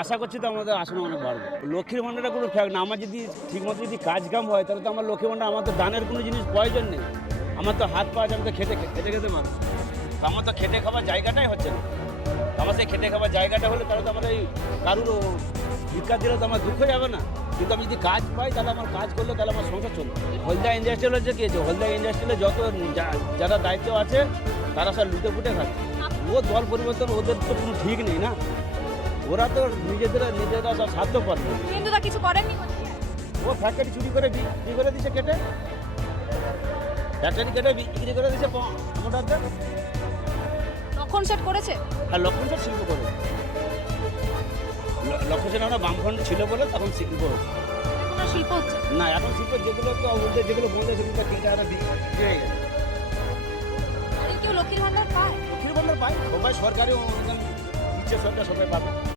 আশা করছি তো আমাদের আসনে অনেক বাড়বে। লক্ষ্মীর ভাণ্ডারটা কোনো ফ্যাক্ট না। আমার যদি ঠিকমতো যদি কাজ কাম হয় তাহলে তো আমার লক্ষ্মীর ভাণ্ডার, আমার তো দানের কোনো জিনিস প্রয়োজন নেই। আমার তো হাত পা আছে, আমি তো খেতে খেতে মানুষ। তো আমার তো খেটে খাওয়ার জায়গাটাই হচ্ছে না। তো আমার সেই খেটে খাওয়ার জায়গাটা হলে তাহলে তো আমার এই কারুর ভিক্ষা দিলে তো আমার দুঃখ যাবে না। কিন্তু আমি যদি কাজ পাই তাহলে আমার কাজ করলে তাহলে আমার সংসার চলবে। হলদা ইন্ডাস্ট্রিয়াল হচ্ছে কি হচ্ছে, হলদা ইন্ডাস্ট্রিয়ালে যত যারা দায়িত্ব আছে তারা সব লুটে ফুটে খাচ্ছে। ও দল পরিবর্তন, ওদের তো কোনো ঠিক নেই না। ওরা তো নিজেরা সব স্বার্থ পারবে। হিন্দুরা কিছু করেননি? ও ফ্যাক্টরি চুরি করে বিক্রি করে দিচ্ছে, কেটে ফ্যাক্টরি কেটে বিক্রি করে দিচ্ছে মোটাতে। লক্ষণ সেট করেছে? আর লক্ষণ সেন শিল্প করে, লক্ষণ সেন আমরা বামফ্রন্ট ছিল বলে তখন শিল্প হচ্ছে। এখন আর শিল্প হচ্ছে না, এখন শিল্প যেগুলো তো উল্টে যেগুলো বন্ধ সেগুলো তিনটা আমরা বিক্রি হয়ে গেছে। আর কেউ লক্ষ্মীর ভান্ডার পায়? লক্ষ্মীর ভাণ্ডার পাই, সবাই সরকারি অনুদান দিচ্ছে, সরকার সবাই পাবে।